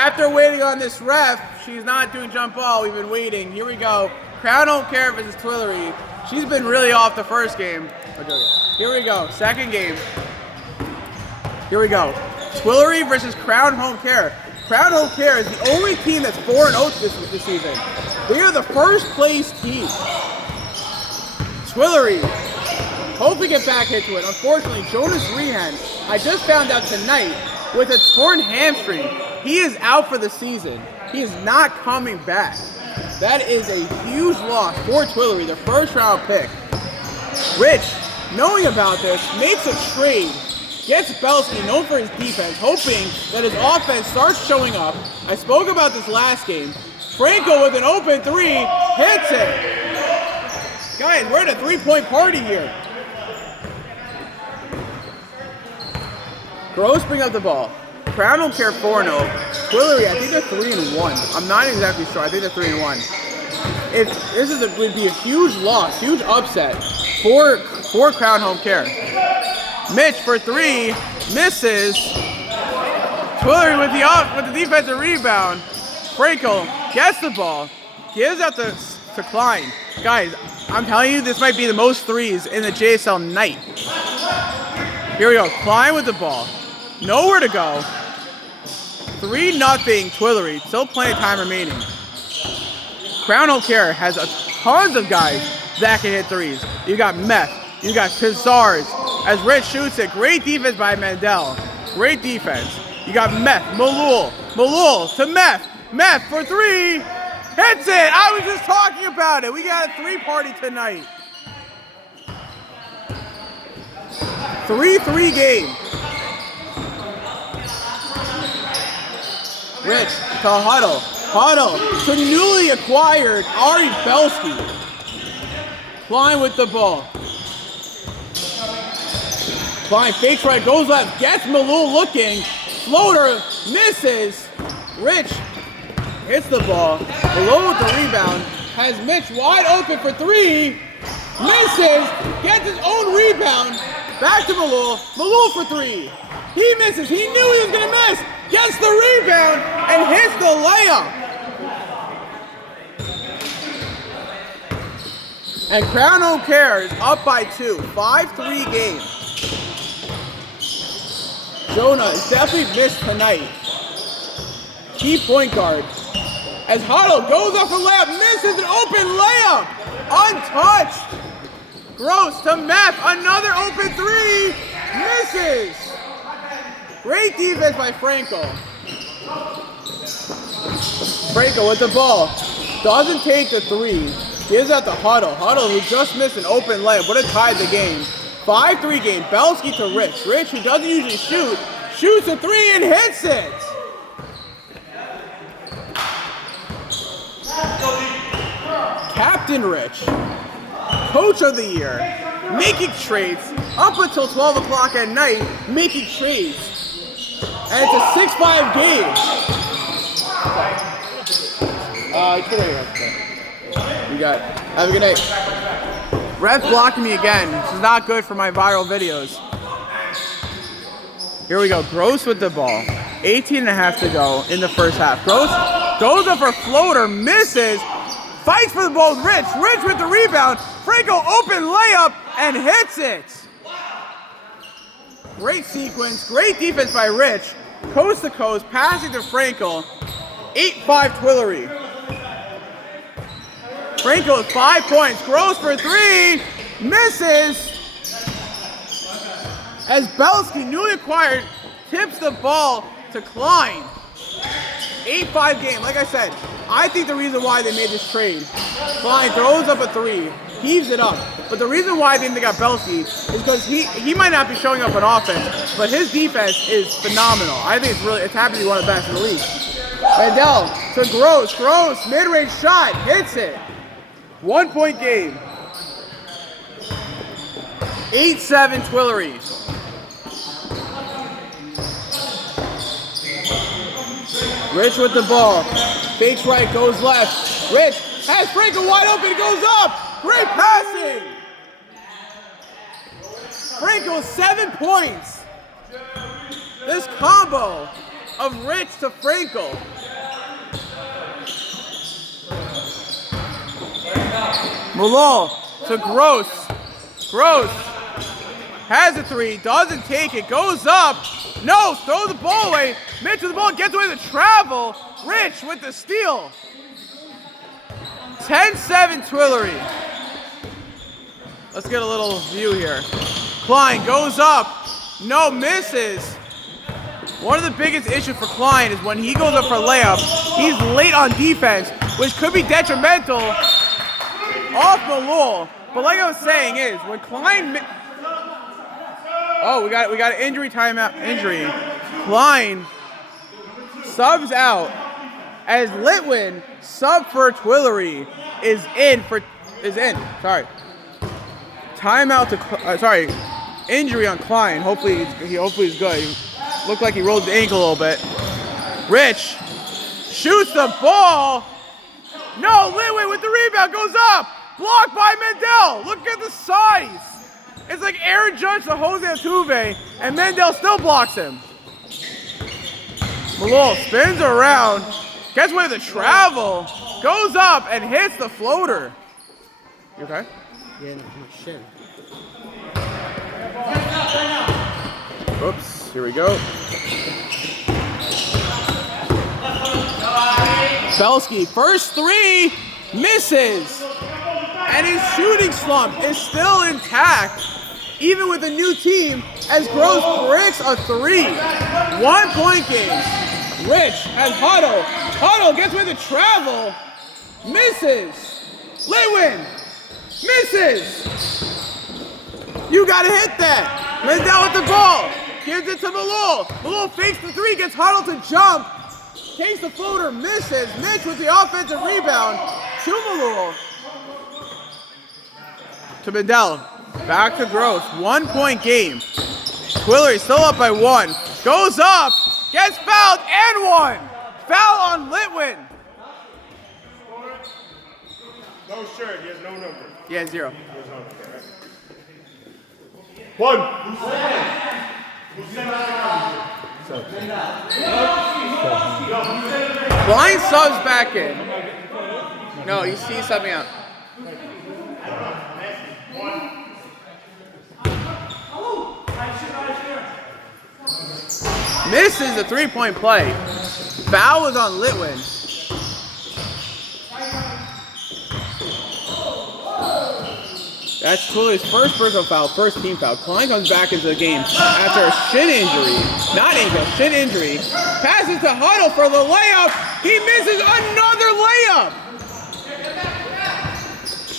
after waiting on this ref, she's not doing jump ball. We've been waiting. Here we go. Crown Home Care versus Twillory. She's been really off the first game. Okay. Here we go. Second game. Here we go. Twillory versus Crown Home Care. Crown Home Care is the only team that's 4-0 this season. They are the first place team. Twillory, hopefully get back into it. Unfortunately, Jonas Rehen, I just found out tonight, with a torn hamstring, he is out for the season. He is not coming back. That is a huge loss for Twillory, their first round pick. Rich, knowing about this, makes a trade, gets Belsky, known for his defense, hoping that his offense starts showing up. I spoke about this last game. Franco with an open three, hits it. Guys, we're at a three-point party here. Gross bring up the ball. Crown Home Care 4-0. Twillory, I think they're 3-1. I'm not exactly sure. I think they're 3-1. Would be a huge loss, huge upset for Crown Home Care. Mitch for three, misses. Twillory with the defensive rebound. Franco gets the ball, gives out to Klein. Guys, I'm telling you, this might be the most threes in the JSL night. Here we go. Klein with the ball. Nowhere to go. 3-0 Twillory. Still plenty of time remaining. Crown Home Care has tons of guys that can hit threes. You got Meth. You got Kazars. As Rich shoots it. Great defense by Mandel. Great defense. You got Meth. Malul to Meth. Meth for three. Hits it. I was just talking about it. We got a three-party tonight. 3-3 game. Rich to Huddle. Huddle to newly acquired Ari Belsky. Klein with the ball. Klein fakes right, goes left, gets Malul looking. Floater misses. Rich hits the ball. Malul with the rebound. Has Mitch wide open for three. Misses. Gets his own rebound. Back to Malul. Malul for three. He misses. He knew he was going to miss. Gets the rebound and hits the layup. And Crown Home Care is up by 2. 5-3 game. Jonah is definitely missed tonight. Key point guard. As Huddle goes off the layup, misses an open layup. Untouched. Gross to Meth. Another open three. Misses. Great defense by Franco. Franco with the ball. Doesn't take the three. Gives out to Huddle. Huddle, who just missed an open layup, would have tied the game. 5-3 game. Belsky to Rich. Rich, who doesn't usually shoot, shoots a three and hits it. Captain Rich. Coach of the year. Making trades. Up until 12 o'clock at night, making trades. And it's a 6-5 game. You got it. Have a good night. Ref blocking me again. This is not good for my viral videos. Here we go. Gross with the ball. 18.5 to go in the first half. Gross goes up for a floater, misses, fights for the ball with Rich. Rich with the rebound. Franco open layup and hits it. Great sequence. Great defense by Rich. Coast to coast, passing to Franco. 8-5 Twillory. Franco with 5 points. Gross for three. Misses. As Belsky, newly acquired, tips the ball to Klein. 8-5 game. Like I said, I think the reason why they made this trade, Klein throws up a three, heaves it up. But the reason why I think they got Belsky is because he might not be showing up on offense, but his defense is phenomenal. I think it's happy to be one of the best in the league. Mandel to Gross. Gross, mid-range shot, hits it. 1 point game. 8-7 Twillory. Rich with the ball. Fakes right, goes left. Rich has Franco wide open, goes up. Great passing. Franco 7 points. This combo of Rich to Frankel. Malone to Gross. Gross has a three, doesn't take it, goes up. No, throws the ball away. Mitch with the ball, gets away with the travel. Rich with the steal. 10-7 Twillory. Let's get a little view here. Klein goes up. No, misses. One of the biggest issues for Klein is when he goes up for a layup, he's late on defense, which could be detrimental off Malone. But like I was saying is, when Klein... Oh, we got an injury timeout. Injury. Klein subs out as Litwin, sub for Twillory, is in. Sorry. Timeout to injury on Klein. Hopefully he's good. He looked like he rolled his ankle a little bit. Rich shoots the ball. No, Litwin with the rebound goes up. Blocked by Mendel. Look at the size. It's like Aaron Judge to Jose Altuve, and Mendel still blocks him. Malone spins around, gets away with the travel, goes up and hits the floater. You okay? Yeah, no, my shin. Oops, here we go. Belsky, first three, misses. And his shooting slump is still intact, even with a new team, as Gross breaks a three. 1 point game. Rich has Huddle. Huddle gets with the travel. Misses. Litwin. Misses. You gotta hit that. Mendel with the ball. Gives it to Malone. Malone fakes the three, gets Huddle to jump. Takes the floater, misses. Mitch with the offensive rebound. To Malone. To Mendel. Back to Gross. 1 point game. Twillory still up by one. Goes up. Gets fouled and one. Foul on Litwin. No shirt. He has no number. Yeah, 0. One. Blind subs back in. No, he's subbing out. Misses a 3-point play. Foul was on Litwin. That's Twillory's first personal foul, first team foul. Klein comes back into the game after a shin injury. Not ankle, shin injury. Passes to Huddle for the layup. He misses another layup.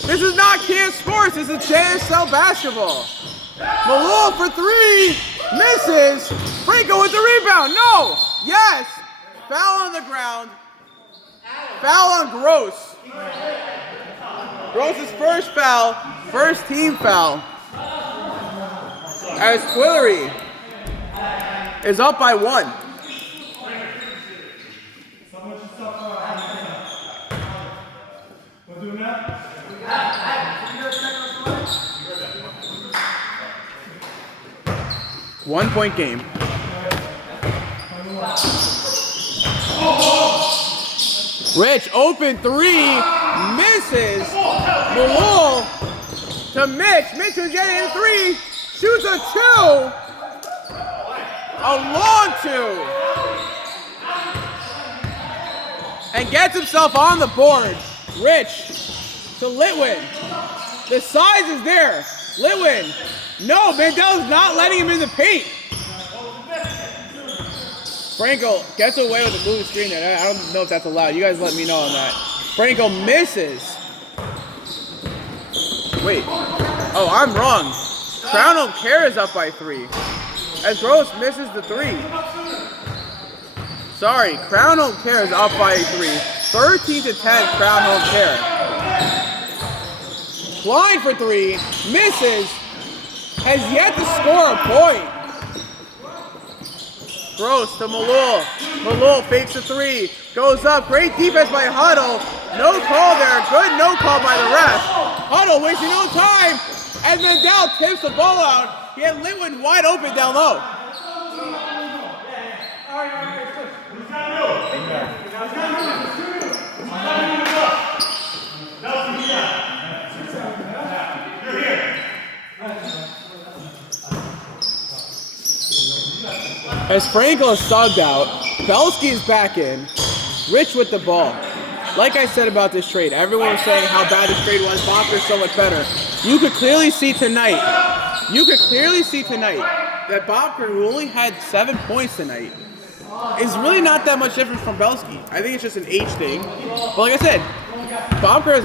This is not Kansas Sports, this is JSL basketball. Malone for three, misses. Franco with the rebound, no, yes. Foul on the ground. Foul on Gross. Gross's first foul, first team foul. As Twillory is up by one. One point game. Rich, open three, misses. Malone to Mitch. Mitch is getting a three, shoots a two. A long two. And gets himself on the board. Rich to Litwin. The size is there. Litwin. No, Mandel's not letting him in the paint. Franco gets away with a blue screen there. I don't know if that's allowed. You guys let me know on that. Franco misses. Wait. Oh, I'm wrong. Crown Don't Care is up by three. As Gross misses the three. Sorry, Crown Don't Care is up by three. 13-10, Crown Don't Care. Klein for three, misses. Has yet to score a point. Gross to Malone. Malone fakes a three. Goes up. Great defense by Huddle. No call there. Good no call by the ref. Huddle wasting no time. And Mendel tips the ball out. He had Litwin wide open down low. As Frankel is subbed out, Belsky is back in. Rich with the ball. Like I said about this trade, everyone was saying how bad this trade was. Bopker's so much better. You could clearly see tonight that Bopker, who only had 7 points tonight, is really not that much different from Belsky. I think it's just an age thing. But like I said, Bopker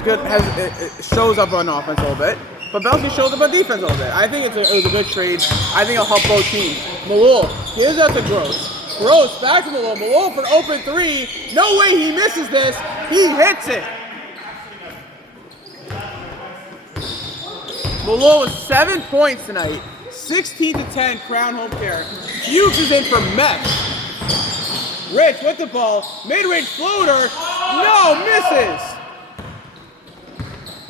shows up on offense a little bit, but Belsky shows up on defense a little bit. I think it was a good trade. I think it'll help both teams. Malul gives out to Gross. Gross back to Malul. Malul for an open three. No way he misses this. He hits it. Malul with 7 points tonight. 16-10 Crown Home Care. Fuchs is in for Mets. Rich with the ball. Mid-range floater. No, misses.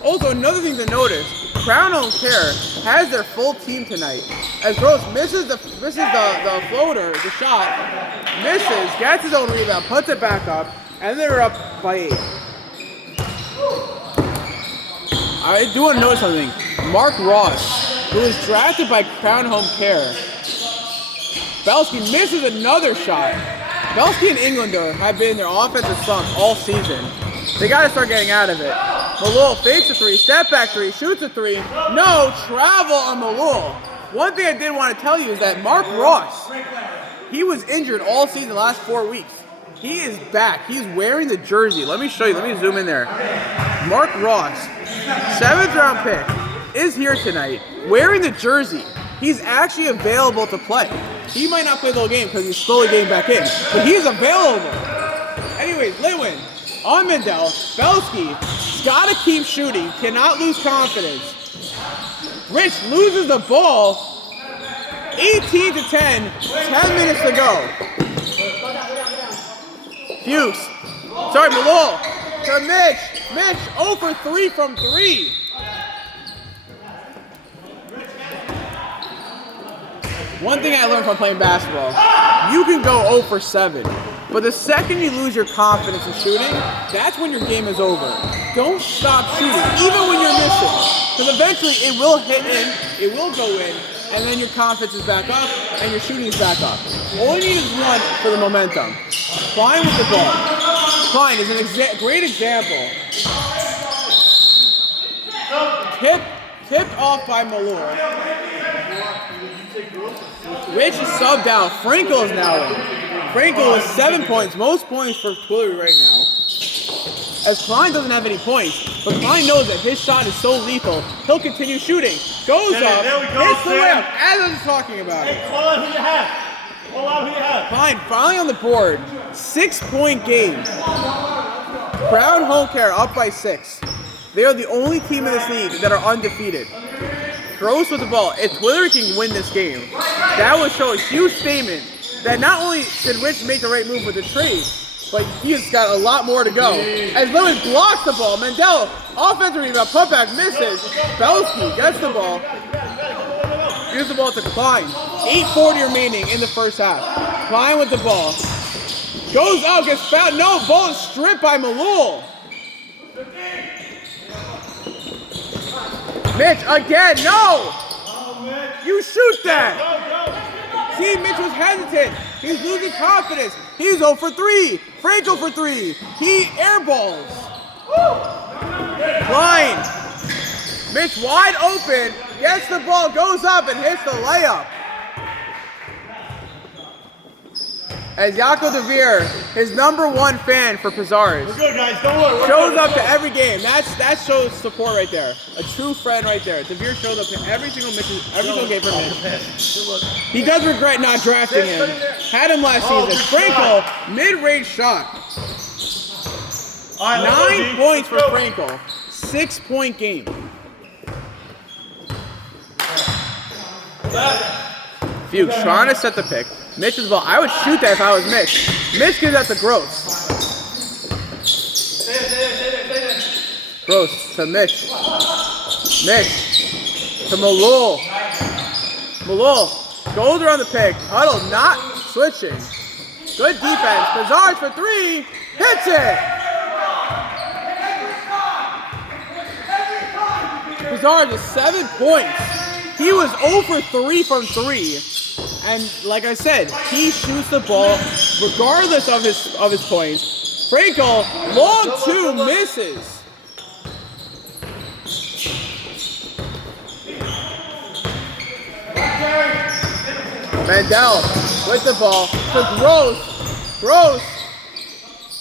Also, another thing to notice, Crown Home Care has their full team tonight. As Gross misses the floater, the shot, misses, gets his own rebound, puts it back up, and they're up by 8. I do want to notice something. Mark Ross, who was drafted by Crown Home Care, Belsky misses another shot. Belsky and Englander have been in their offensive slump all season. They got to start getting out of it. Malul fakes a 3, step back 3, shoots a 3. No, travel on Malul. One thing I did want to tell you is that Mark Ross, he was injured all season, the last 4 weeks. He is back. He's wearing the jersey. Let me show you. Let me zoom in there. Mark Ross, 7th round pick, is here tonight wearing the jersey. He's actually available to play. He might not play the whole game because he's slowly getting back in, but he's available. Anyways, Litwin on Mendel. Belsky got to keep shooting. Cannot lose confidence. Rich loses the ball. 18-10. 10 minutes to go. Fuchs. Sorry, Malul. To Mitch. Mitch 0 for 3 from 3. One thing I learned from playing basketball, you can go 0 for 7. But the second you lose your confidence in shooting, that's when your game is over. Don't stop shooting, even when you're missing. Because eventually it will hit in, it will go in, and then your confidence is back up, and your shooting is back up. All you need is one for the momentum. Klein with the ball. Klein is a great example. Tipped off by Malul. Rich is subbed out. Frankel is now in. Frankel has 7 points, most points for Twillory right now. As Klein doesn't have any points, but Klein knows that his shot is so lethal, he'll continue shooting. Goes up, hits the layup, as I was talking about it. Hey, call out who you have. Call out who you have. Klein finally on the board. 6-point game. Crown Home Care up by 6. They are the only team in this league that are undefeated. Gross with the ball. If Twillory can win this game, that would show a huge statement that not only did Rich make the right move with the trade, but he's got a lot more to go. As Lewis blocks the ball, Mendel, offensive rebound, putback, misses. Belsky gets the ball. Gives the ball to Klein. 8:40 remaining in the first half. Klein with the ball. Goes up, gets fouled. No, ball is stripped by Malul. Mitch, again, no! You shoot that! See, Mitch was hesitant. He's losing confidence. He's 0 for 3. Frankel for 3. He airballs. Klein. Mitch wide open. Gets the ball, goes up, and hits the layup. As Jaco DeVere, his #1 fan for Pizarro's, We're good, guys. Don't worry. shows up to every game. That shows support right there. A true friend right there. DeVere shows up to every single game for Mitch. He does regret not drafting him. Had him last season. Frankel, mid-range shot. 9 points for Frankel. 6-point game. Fuchs trying to set the pick. Mitch's ball. I would shoot that if I was Mitch. Mitch gives that to Gross. Gross to Mitch. Mitch to Malul. Malul goes around the pick. Huddle not switching. Good defense. Pizarro's for 3. Hits it. Pizarro just 7 points. He was 0 for 3 from 3. And like I said, he shoots the ball regardless of his points. Frankel, long two, misses. Mandel with the ball to Gross. Gross,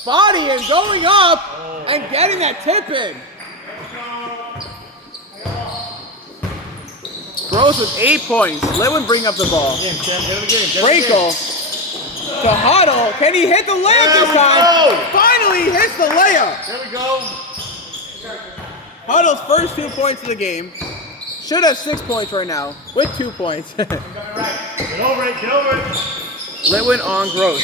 body and going up and getting that tip in. Gross with 8 points. Litwin bring up the ball. Frankel to Huddle. Can he hit the layup this time? Finally, he hits the layup. There we go. Huddle's first 2 points of the game. Should have 6 points right now with 2 points. Get over it, get over it. Litwin on Gross.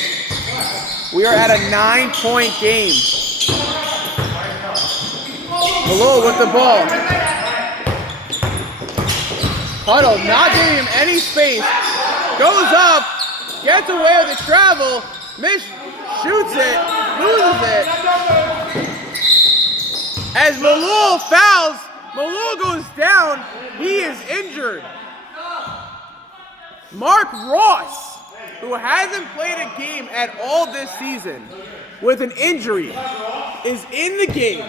We are at a 9-point game. Malone with the ball. Huddle not giving him any space. Goes up, gets away with the travel, shoots it, loses it. As Malone fouls, Malone goes down. He is injured. Mark Ross, who hasn't played a game at all this season with an injury, is in the game.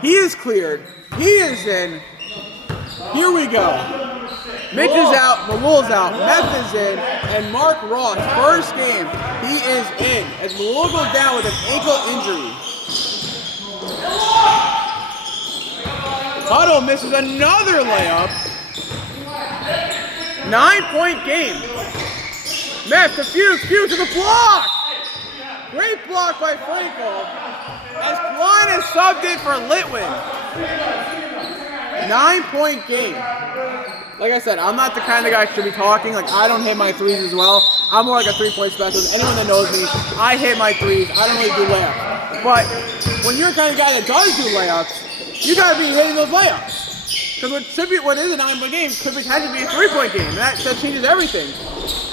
He is cleared. He is in. Here we go. Mitch is out, Malul's out, Meth is in, and Mark Ross, first game, he is in. As Malul goes down with an ankle injury. Huddle misses another layup. 9-point game. Meth to Fuchs to the block! Great block by Frankel. As Klein is subbed in for Litwin. 9-point game. Like I said, I'm not the kind of guy that should be talking. Like, I don't hit my threes as well. I'm more like a 3-point specialist. Anyone that knows me, I hit my threes. I don't really do layups. But when you're the kind of guy that does do layups, you gotta be hitting those layups. Because what is a 9-point game could potentially be a 3-point game. That changes everything.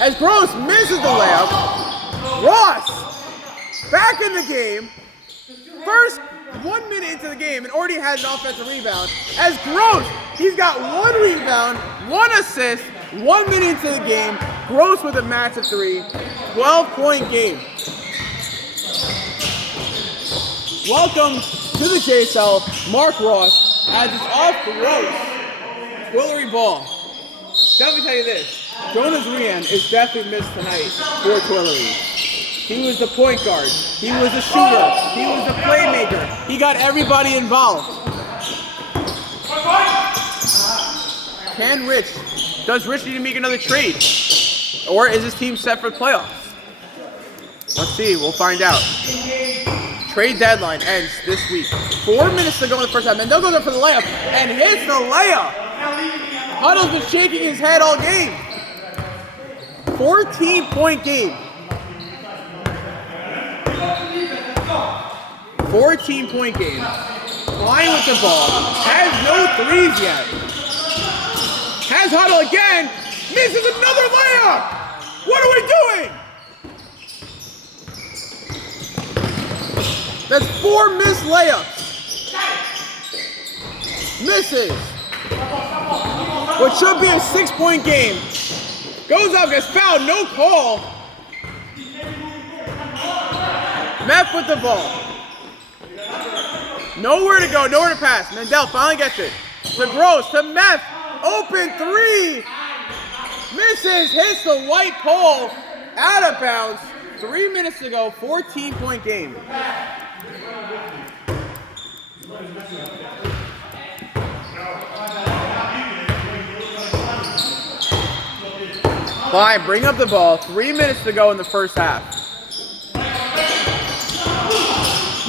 As Gross misses the layup, Ross back in the game. First 1 minute into the game and already has an offensive rebound. As Gross, he's got 1 rebound, 1 assist, 1 minute into the game. Gross with a massive 3. 12-point game. Welcome to the JSL, Mark Ross, as it's off Gross. Twillory ball. Let me tell you this. Jonas Rian is definitely missed tonight for Twillory. He was the point guard. He was the shooter. He was the playmaker. He got everybody involved. Does Rich need to make another trade? Or is his team set for the playoffs? Let's see, we'll find out. Trade deadline ends this week. 4 minutes to go in the first half. Mendel goes up for the layup and hits the layup. Huddle's been shaking his head all game. 14-point game. 14-point game. Flying with the ball. Has no threes yet. Has Huddle again. Misses another layup. What are we doing? That's 4 missed layups. Misses. What should be a 6-point game. Goes up, gets fouled, no call. Meth with the ball. Nowhere to go, nowhere to pass. Mendel finally gets it. To Gross, to Meth. Open 3. Misses, hits the white pole. Out of bounds. 3 minutes to go, 14-point game. Fine, bring up the ball. 3 minutes to go in the first half.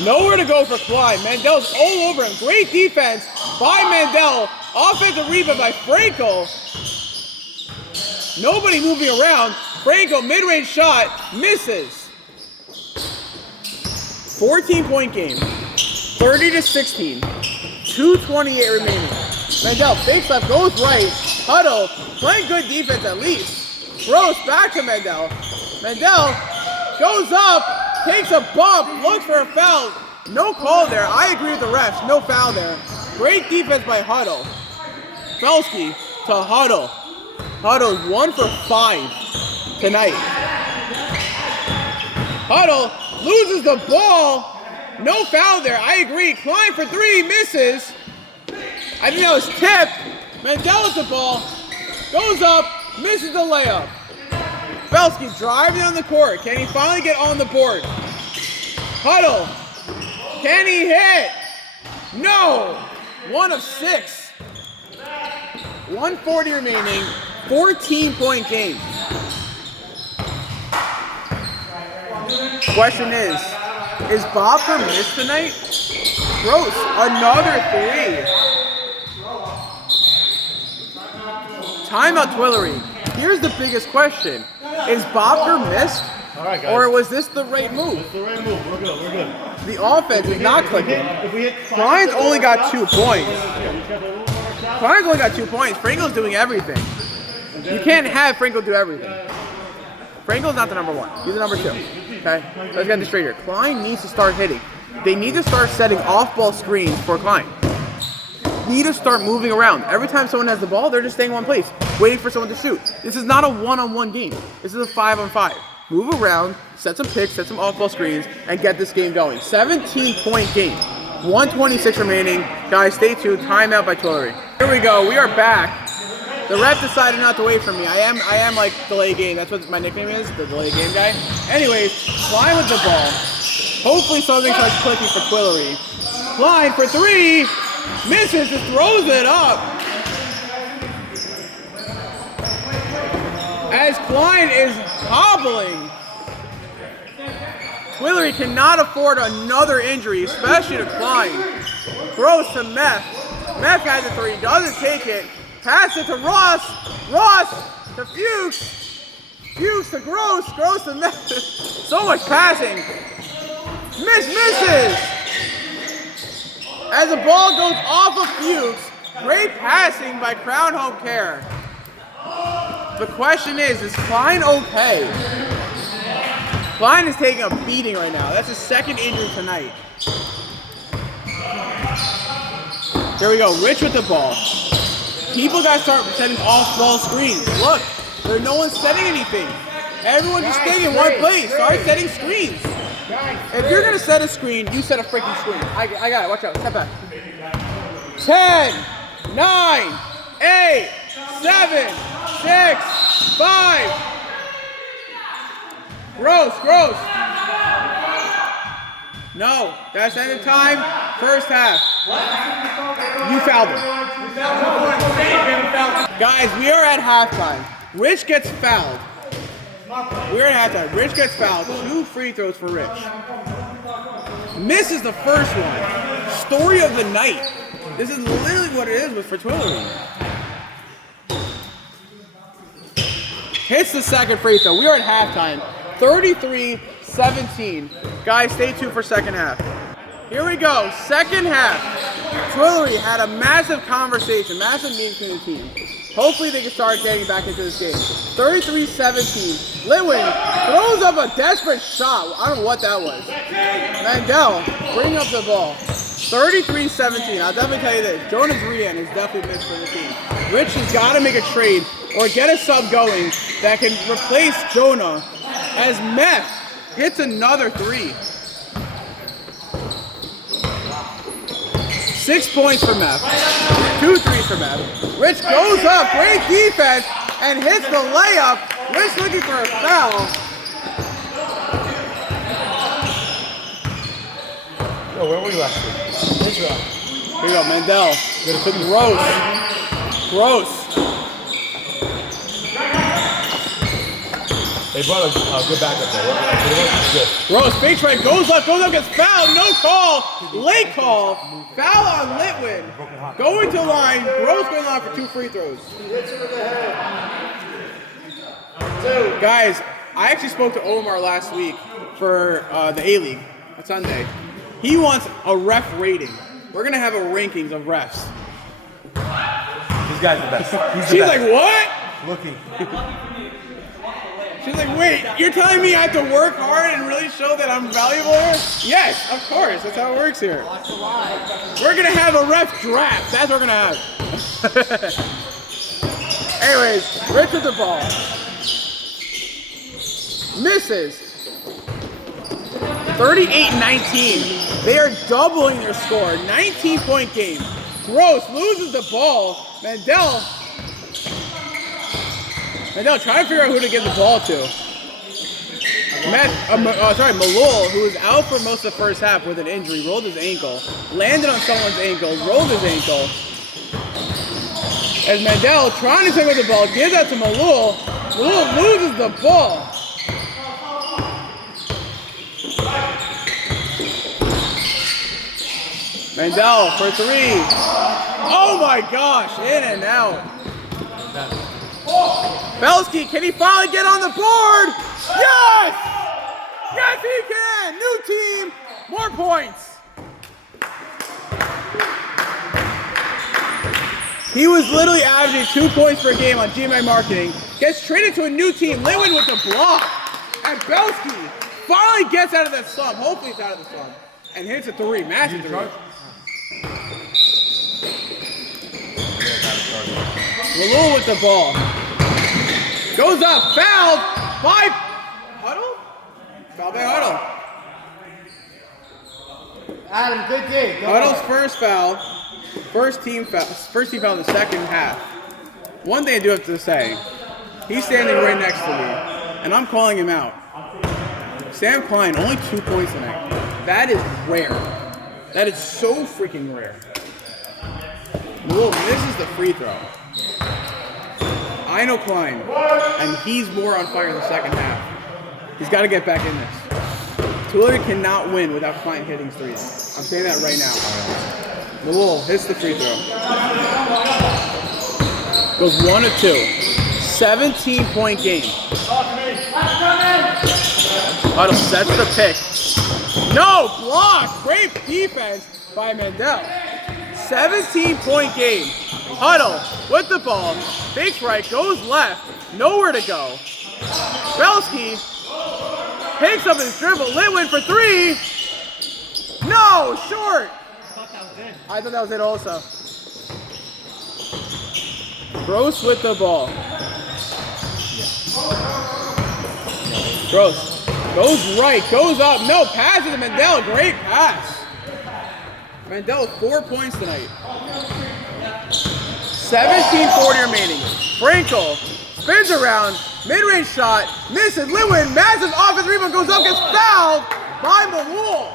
Nowhere to go for Klein. Mandel's all over him. Great defense by Mandel. Offensive rebound by Frankel. Nobody moving around. Frankel, mid-range shot, misses. 14-point game. 30-16. 2:28 remaining. Mandel fakes left, goes right. Huddle, playing good defense at least. Gross back to Mandel. Mandel goes up, takes a bump, looks for a foul. No call there. I agree with the refs. No foul there. Great defense by Huddle. Felsky to Huddle. Huddle's 1 for 5 tonight. Huddle loses the ball. No foul there. I agree. Klein for 3, misses. I think that was tipped. Mandel with the ball. Goes up, misses the layup. Belsky driving on the court. Can he finally get on the board? Huddle. Can he hit? No. 1 of 6. 1:40 remaining. 14-point game. Question is Bobker missed tonight? Gross. Another 3. Timeout Twillory. Here's the biggest question. Is Bobker missed? All right, guys. Or was this the right move? It's the right move. We're good. The offense is not clicking. If we hit Klein's only got 2 points. Klein's only got 2 points. Frankel's doing everything. You can't have Frankel do everything. Frankel's not the number 1. He's the number 2. Okay? Let's get this straight here. Klein needs to start hitting. They need to start setting off-ball screens for Klein. Need to start moving around. Every time someone has the ball, they're just staying in one place, waiting for someone to shoot. This is not a one-on-one game. This is a 5-on-5. Move around, set some picks, set some off-ball screens, and get this game going. 17-point game. 1:26 remaining. Guys, stay tuned. Timeout by Twillory. Here we go. We are back. The ref decided not to wait for me. I am like delay game. That's what my nickname is, the delay game guy. Anyways, Klein with the ball. Hopefully something starts clicking for Twillory. Klein for 3. Misses, just throws it up. As Klein is hobbling. Twillory cannot afford another injury, especially to Klein. Throws to Meth. Meth has a 3, doesn't take it. Pass it to Ross. Ross to Fuchs. Fuchs to Gross. Gross to Meth. So much passing. Misses. As the ball goes off of Fuchs, great passing by Crown Home Care. The question is Klein okay? Klein is taking a beating right now. That's his 2nd injury tonight. Here we go, Rich with the ball. People gotta start setting off-ball screens. Look, there's no one setting anything. Everyone's just staying in one place. Start setting screens. If you're gonna set a screen, you set a freaking screen. I got it, watch out, step back. 10, 9, 8, 7, 6, 5. Gross. No, that's end of time, first half. You fouled him. Guys, we are at halftime. Rich gets fouled. We're at halftime. Rich gets fouled. 2 free throws for Rich. Misses the first one. Story of the night. This is literally what it is for Twillory. Hits the 2nd free throw. We are at halftime. 33-17. Guys, stay tuned for 2nd half. Here we go. 2nd half. Twillory had a massive conversation, massive meeting between the teams. Hopefully they can start getting back into this game. 33-17. Litwin throws up a desperate shot. I don't know what that was. Mandel bring up the ball. 33-17. I'll definitely tell you this. Jonas Rian is definitely missed for the team. Rich has got to make a trade or get a sub going that can replace Jonah as Meth hits another 3. 6 points for Meth. 2 threes for Meth. Rich goes up, great defense, and hits the layup. Rich looking for a foul. Yo, where were you last week? Here we go, Mandel. Gross. They brought a good backup there. Good. Gross, fake strike, goes up, gets fouled, no call, late call, foul on Litwin. Going to line, Gross going on for 2 free throws. Guys, I actually spoke to Omar last week for the A-League on Sunday. He wants a ref rating. We're gonna have a rankings of refs. This guy's the best. She's like, what? Looking. She's like, wait, you're telling me I have to work hard and really show that I'm valuable here? Yes, of course. That's how it works here. We're going to have a ref draft. That's what we're going to have. Anyways, Rich with the ball. Misses. 38-19. They are doubling their score. 19-point game. Gross loses the ball. Mandel trying to figure out who to give the ball to. Malul, who was out for most of the first half with an injury, rolled his ankle, landed on someone's ankle, rolled his ankle. As Mandel trying to take with the ball, gives that to Malul. Malul loses the ball. Mandel for three. Oh my gosh, in and out. Belsky, can he finally get on the board? Yes! Yes, he can! New team, more points. He was literally averaging 2 points per game on GMA marketing. Gets traded to a new team, Lewin with the block. And Belsky finally gets out of that slump. Hopefully it's out of the slump. And hits a three, massive three. Malul with the ball. Goes up, fouled by Huddle? Fouled by Huddle. Adam, good day. Huddle's first foul. First team foul in the second half. One thing I do have to say, he's standing right next to me, and I'm calling him out. Sam Klein, only 2 points tonight. That is rare. That is so freaking rare. Malul misses the free throw. I know Klein, and he's more on fire in the second half. He's got to get back in this. Twillory cannot win without Klein hitting threes. I'm saying that right now. Malul hits the free throw. Goes 1 of 2. 17-point game. Huddle sets the pick. No! Block! Great defense by Mandel. 17-point game. Huddle with the ball. Fakes right, goes left. Nowhere to go. Belsky picks up his dribble. Litwin for three. No! Short! I thought that was it also. Gross with the ball. Gross. Goes right, goes up. No, pass to Mandel. Great pass. Mandel with 4 points tonight. 17:40 remaining. Frankel spins around. Mid-range shot. Misses. Litwin. Massive offensive rebound. Goes up. Gets fouled by Malul.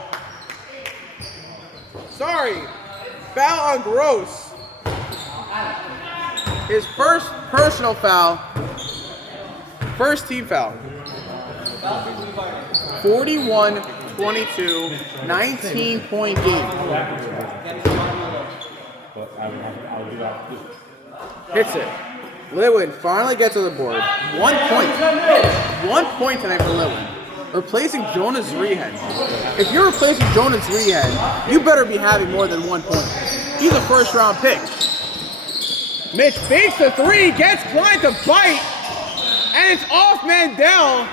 Sorry. Foul on Gross. His first personal foul. First team foul. 41-22, 19-point game. Hits it. Litwin finally gets to the board. 1 point. 1 point tonight for Litwin. Replacing Jonas Rehen. If you're replacing Jonas Rehen, you better be having more than 1 point. He's a first-round pick. Mitch fakes the three, gets Klein to bite, and it's off Mandel.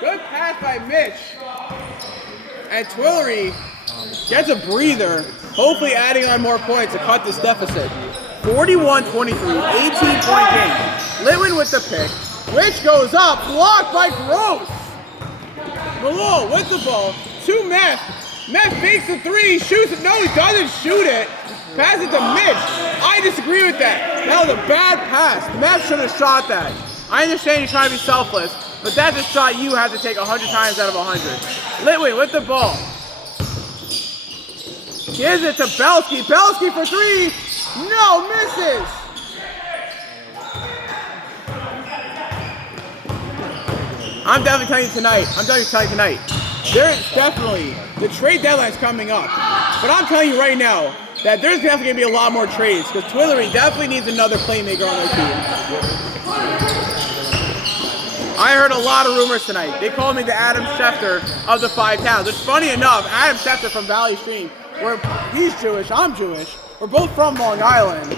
Good pass by Mitch. And Twillory gets a breather, hopefully adding on more points to cut this deficit. 41-23, 18-point game. Litwin with the pick. Rich goes up, blocked by Gross. Malul with the ball to Meth. Meth fakes the three, shoots it. No, he doesn't shoot it. Pass it to Mitch. I disagree with that. That was a bad pass. Meth should have shot that. I understand you're trying to be selfless, but that's a shot you have to take 100 times out of 100. Litwin with the ball. Gives it to Belsky. Belsky for three. No, misses. I'm definitely telling you tonight. There's definitely, the trade deadline's coming up. But I'm telling you right now that there's definitely going to be a lot more trades because Twillory definitely needs another playmaker on their team. I heard a lot of rumors tonight. They called me the Adam Schefter of the 5 towns. It's funny enough, Adam Schefter from Valley Stream, where he's Jewish, I'm Jewish. We're both from Long Island.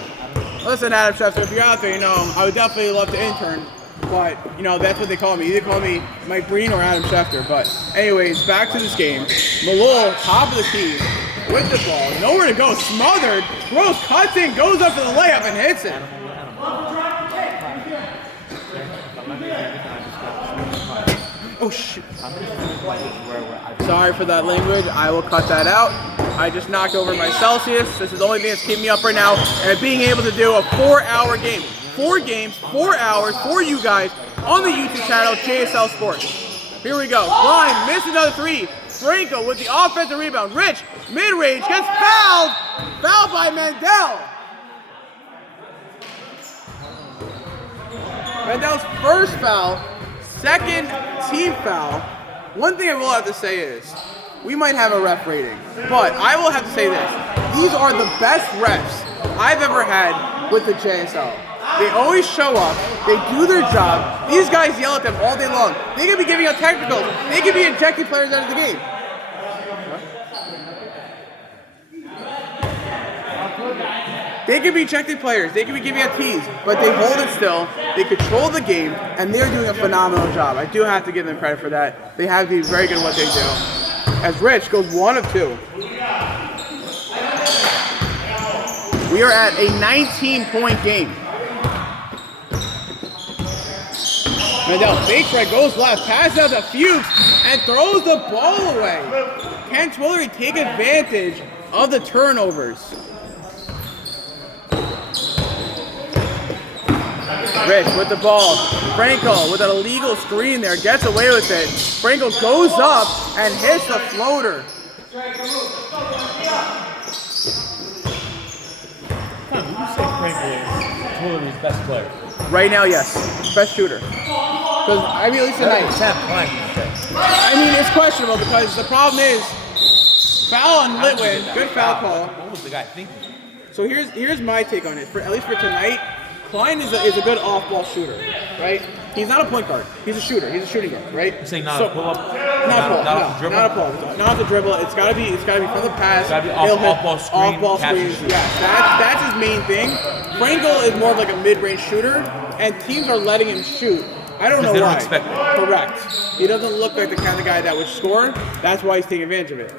Listen, Adam Schefter, if you're out there, I would definitely love to intern. But, that's what they call me. Either call me Mike Breen or Adam Schefter. But, anyways, back to this game. Malul, top of the key, with the ball. Nowhere to go. Smothered. Gross cuts in, goes up for the layup, and hits it. Oh shit. Sorry for that language. I will cut that out. I just knocked over my Celsius. This is the only thing that's keeping me up right now. And being able to do a 4-hour game. 4 games, 4 hours for you guys on the YouTube channel, JSL Sports. Here we go. Klein missed another 3. Franco with the offensive rebound. Rich, mid-range, gets fouled. Fouled by Mandel. Mandel's first foul, second team foul. One thing I will have to say is, we might have a ref rating, but I will have to say this. These are the best refs I've ever had with the JSL. They always show up, they do their job. These guys yell at them all day long. They could be giving out technicals. They could be ejecting players out of the game. They could be ejecting players, they could be giving out tees, but they hold it still, they control the game, and they're doing a phenomenal job. I do have to give them credit for that. They have to be very good at what they do. As Rich goes 1 of 2. We are at a 19-point game. Mandel fakes right, goes left, passes out to Fuchs, and throws the ball away. Can Twillory take advantage of the turnovers? Rich with the ball. Franco with an illegal screen there, gets away with it. Franco goes up and hits the floater. Would you say Franco is Twillory's best player? Right now, yes. Best shooter. Because, I mean, at least tonight. I mean, it's questionable because the problem is foul on Litwin. Good foul call. What was the guy thinking? So here's my take on it. At least for tonight, Klein is a good off-ball shooter, right? He's not a point guard. He's a shooter. He's a shooting guard, right? You're saying not a pull-up? Not off the pull-up. Not off the dribble. It's gotta be from the pass. It's gotta be off-ball screen. Off-ball screens. Yeah, that's his main thing. Franco is more of like a mid-range shooter, and teams are letting him shoot. I don't know why. They don't expect it. Correct. He doesn't look like the kind of guy that would score. That's why he's taking advantage of it.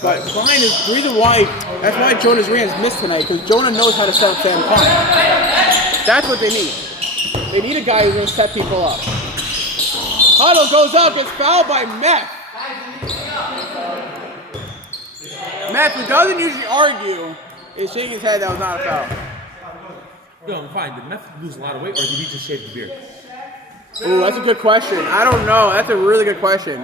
But Klein is the reason why. That's why Jonas Rand's missed tonight, because Jonah knows how to set up Sam Klein. That's what they need. They need a guy who's going to set people up. Huddle goes up, gets fouled by Meth. Meth, who doesn't usually argue, is shaking his head that was not a foul. Yo, I'm fine. Did Meth lose a lot of weight, or did he just shave the beard? Ooh, that's a good question. I don't know. That's a really good question.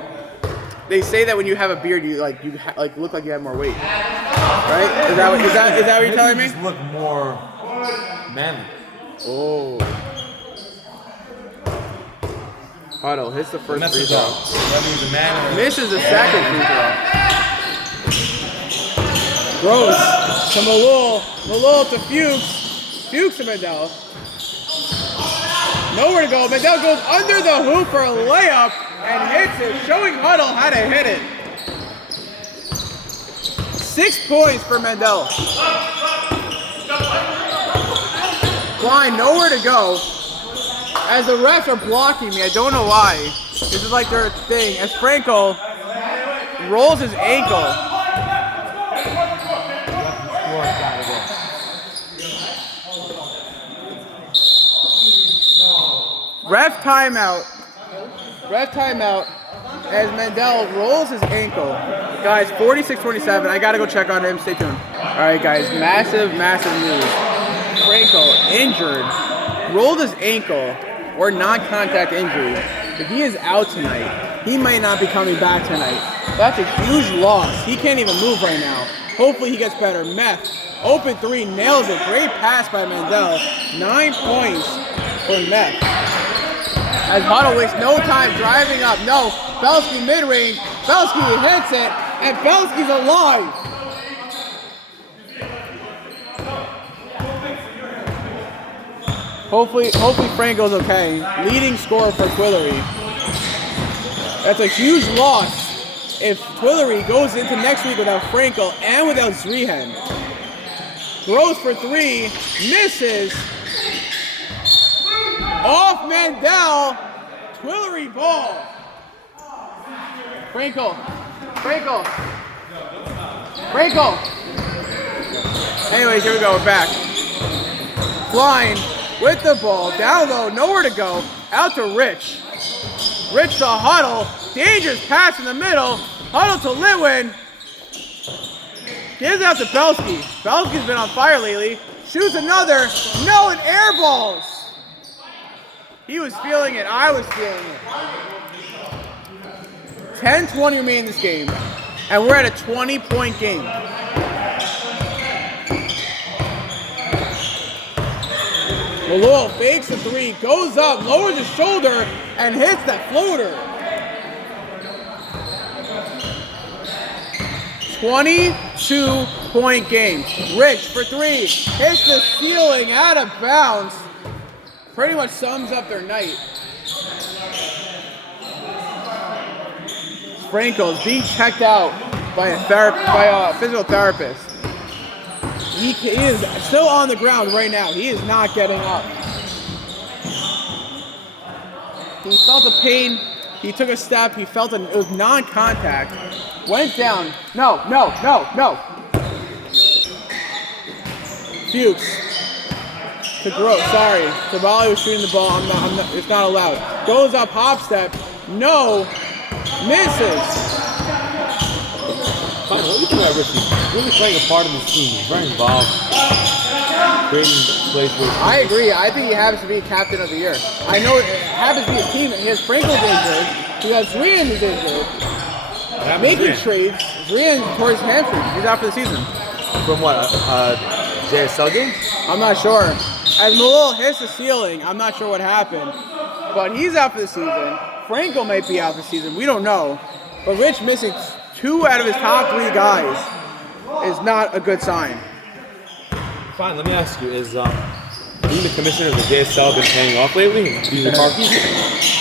They say that when you have a beard, you look like you have more weight. Right? Is that what you're telling me? You just look more manly. Oh. Huddle hits the first free throw. Whether he's a man or Misses the second free throw. Gross to Malul. Malul to Fuchs. Fuchs to Mandel. Nowhere to go. Mandel goes under the hoop for a layup and hits it, showing Huddle how to hit it. 6 points for Mandel. Klein, nowhere to go. As the refs are blocking me, I don't know why. This is like their thing. As Franco rolls his ankle. Ref timeout. Ref timeout as Mandel rolls his ankle. Guys, 46-27. I gotta go check on him. Stay tuned. Alright guys, massive news. Franco injured. Rolled his ankle or non-contact injury. If he is out tonight, he might not be coming back tonight. That's a huge loss. He can't even move right now. Hopefully he gets better. Meth, open 3, nails it. Great pass by Mandel. 9 points for Meth. As Huddle wastes no time driving up. No, Belsky mid-range. Belsky hits it, and Belsky's alive. Hopefully Franco's okay. Leading scorer for Twillory. That's a huge loss if Twillory goes into next week without Franco and without Zrihan. Throws for 3, misses. Off Mandel, Twillory ball. Franco. Anyways, here we go, we're back. Klein with the ball, down low, nowhere to go. Out to Rich. Rich to Huddle, dangerous pass in the middle. Huddle to Litwin. Gives it out to Belsky. Belsky's been on fire lately. Shoots another. No, and air balls. He was feeling it. I was feeling it. 10-20 remain in this game. And we're at a 20-point game. Malone fakes the three, goes up, lowers his shoulder, and hits that floater. 22-point game. Rich for three, hits the ceiling out of bounds. Pretty much sums up their night. Franco's being checked out by a physical therapist. He is still on the ground right now. He is not getting up. He felt the pain. He took a step. He felt it was non-contact. Went down. No. Fuchs. To Gross, sorry. Tabali was shooting the ball. It's not allowed. Goes up, hop step. No. Misses. What do you think about Richie? Really playing a part in this team. He's very involved. Creating plays for his team. I agree. I think he happens to be captain of the year. I know it happens to be his team. He has Frankel injured. He has Zrian is injured. Making trades. Zrian tore his hamstring. He's out for the season. From what? JSL game? I'm not sure. As Malol hits the ceiling, I'm not sure what happened. But he's out for the season. Frankel might be out for the season. We don't know. But Rich missing 2 out of his top 3 guys is not a good sign. Fine, let me ask you, is being the commissioner of the JSL been paying off lately?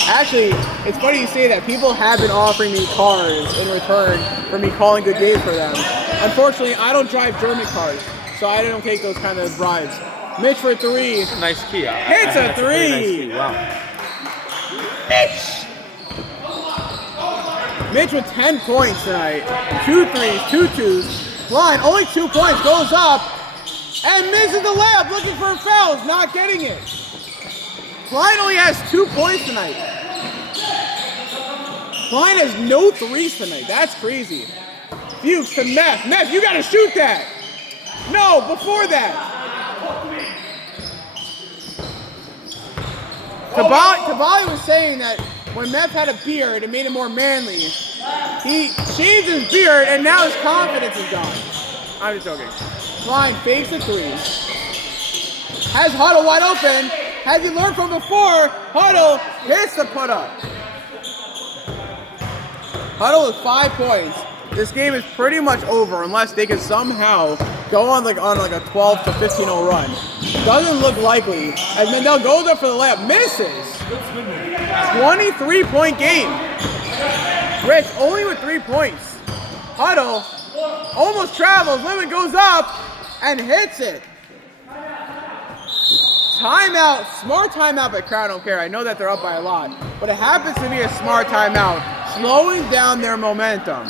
Actually, it's funny you say that. People have been offering me cars in return for me calling good games for them. Unfortunately, I don't drive German cars, so I don't take those kind of bribes. Mitch for 3. That's a nice key. Hits a 3. Nice key. Wow. Mitch! Mitch with 10 points tonight. 2 threes, 2 twos. Line, only 2 points, goes up and misses the layup, looking for a foul, is not getting it. Klein only has 2 points tonight. Klein has no threes tonight. That's crazy. Fuchs to Meth. Meth, you gotta shoot that. No, before that. Tabali was saying that when Meth had a beard, it made him more manly. He shaved his beard, and now his confidence is gone. I'm just joking. Klein fakes the 3. Has Huddle wide open. Has he learned from before? Huddle hits the put-up. Huddle with 5 points. This game is pretty much over unless they can somehow go on like a 12 to 15-0 run. Doesn't look likely. As Mendel goes up for the layup, misses. 23-point game. Rich only with 3 points. Huddle almost travels. Lemon goes up and hits it. Timeout. Smart timeout by Crown. I don't care. I know that they're up by a lot, but it happens to be a smart timeout, slowing down their momentum.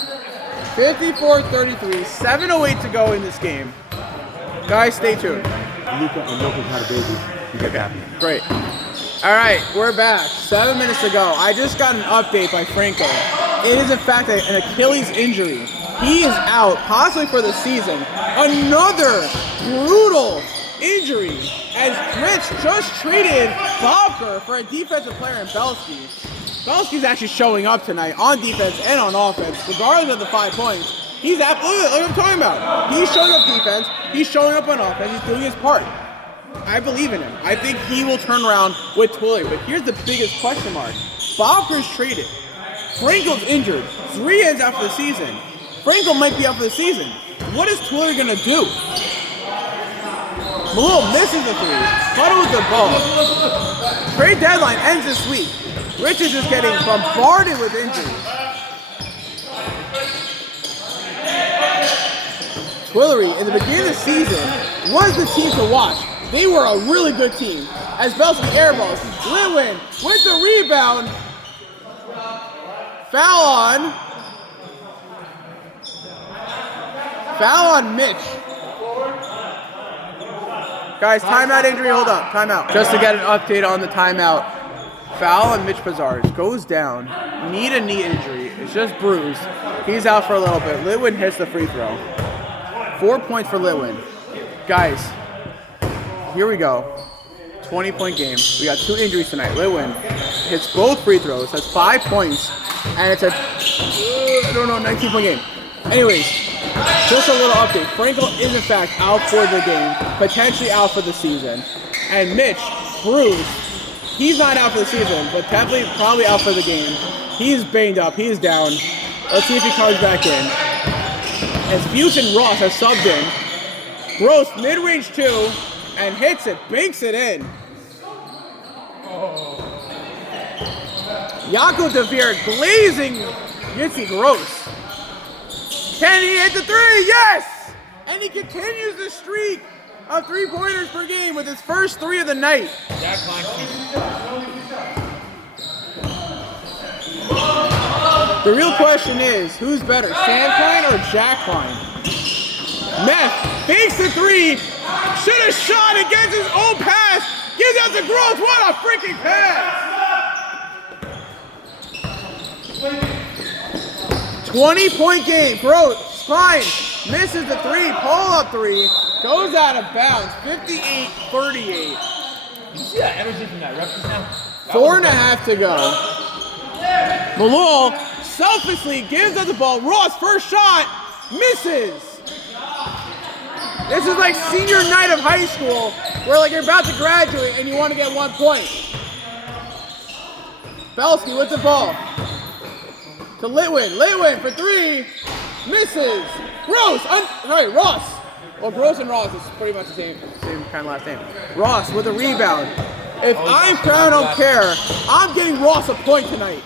54-33. 7:08 to go in this game. Guys, stay tuned. Luka and Milton had a baby. You get happy. Great. All right, we're back. 7 minutes to go. I just got an update by Franco. It is in fact an Achilles injury. He is out, possibly for the season. Another brutal injury, as Rich just traded Bobker for a defensive player in Belsky. Belsky's actually showing up tonight on defense and on offense, regardless of the 5 points. He's look what I'm talking about. He's showing up defense. He's showing up on offense. He's doing his part. I believe in him. I think he will turn around with Twillory. But here's the biggest question mark. Bobker's traded. Frankel's injured. Zrian's out for the season. Frankel might be out for the season. What is Twillory going to do? Malone misses the 3. Huddle with the ball. Trade deadline ends this week. Rich is just getting bombarded with injuries. Twillory, in the beginning of the season, was the team to watch. They were a really good team. As Belsky airballs, Litwin with the rebound. Foul on Mitch. Guys, timeout injury, hold up, timeout. Just to get an update on the timeout. Foul on Mitch Pizarro. Goes down. Knee to knee injury. It's just bruised. He's out for a little bit. Litwin hits the free throw. 4 points for Litwin. Guys, here we go. 20-point game. We got 2 injuries tonight. Litwin hits both free throws. That's 5 points. And it's a, 19-point game. Anyways, just a little update. Frankel is in fact out for the game. Potentially out for the season. And Mitch, bruised. He's not out for the season, but definitely probably out for the game. He's banged up. He's down. Let's see if he comes back in. As Fusen Ross has subbed in. Gross, mid-range 2, and hits it, banks it in. Jaco DeVere glazing Yitzi Gross. Can he hit the 3? Yes! And he continues the streak of 3-pointers per game with his first 3 of the night. Jack Klein. The real question is, who's better, Sam Klein or Jack Klein? Meth fakes the 3, should have shot against his own pass, gives out to Gross, what a freaking pass! 20-point game, Gross, Klein misses the 3, pull-up 3, goes out of bounds, 58-38. You see that energy from that ref just now? 4.5 to go. Malul selfishly gives us the ball. Ross, first shot, misses. This is like senior night of high school, where like you're about to graduate and you want to get 1 point. Belsky with the ball. To Litwin. Litwin for 3, misses. Gross, sorry, Ross. Well, Gross and Ross is pretty much the same kind of last name. Ross with a rebound. If I'm Crown, I don't care. I'm getting Ross a point tonight.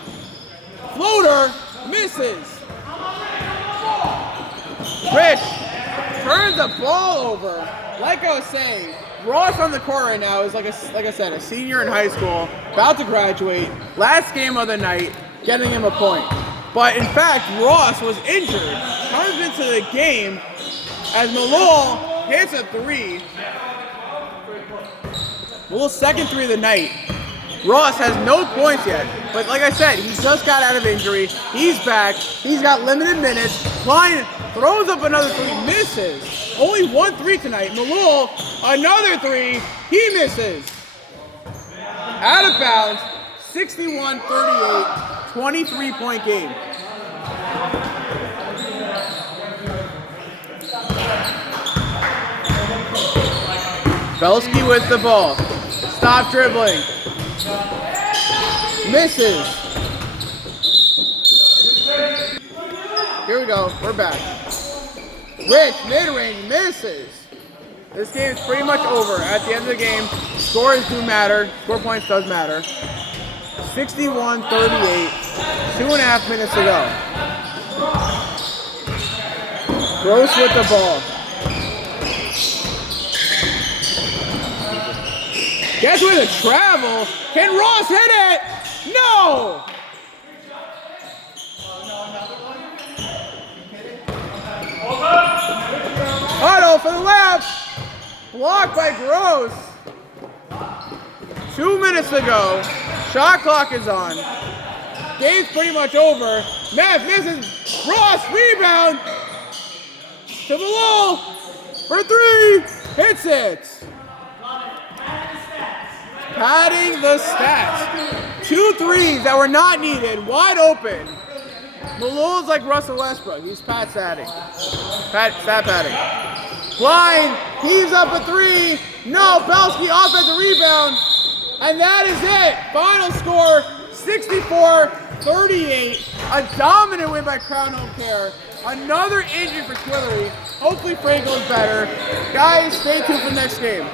Floater misses. Rich turns the ball over. Like I was saying, Ross on the court right now is like I said, a senior in high school, about to graduate. Last game of the night, getting him a point. But in fact, Ross was injured. Comes into the game as Malul hits a 3. Malul's second 3 of the night. Ross has no points yet, but like I said, he just got out of injury. He's back. He's got limited minutes. Klein throws up another 3, misses. Only 1 3 tonight. Malul, another 3, he misses. Out of bounds, 61-38, 23-point game. Belsky with the ball. Stop dribbling. Misses. Here we go. We're back. Rich, mid-range, misses. This game is pretty much over. At the end of the game, scores do matter. Score points does matter. 61-38. 2.5 minutes to go. Gross with the ball. Guess with a travel. Can Ross hit it? No! Otto for the left. Blocked by Gross. 2 minutes to go. Shot clock is on. Game's pretty much over. Matt misses. Ross rebound. To Malul for 3. Hits it. Padding the stats. 2 threes that were not needed. Wide open. Malul's like Russell Westbrook. He's stat padding. Klein heaves up a 3. No, Belsky offensive rebound. And that is it. Final score, 64-38. A dominant win by Crown Home Care. Another injury for Twillory. Hopefully Frankel is better. Guys, stay tuned for the next game.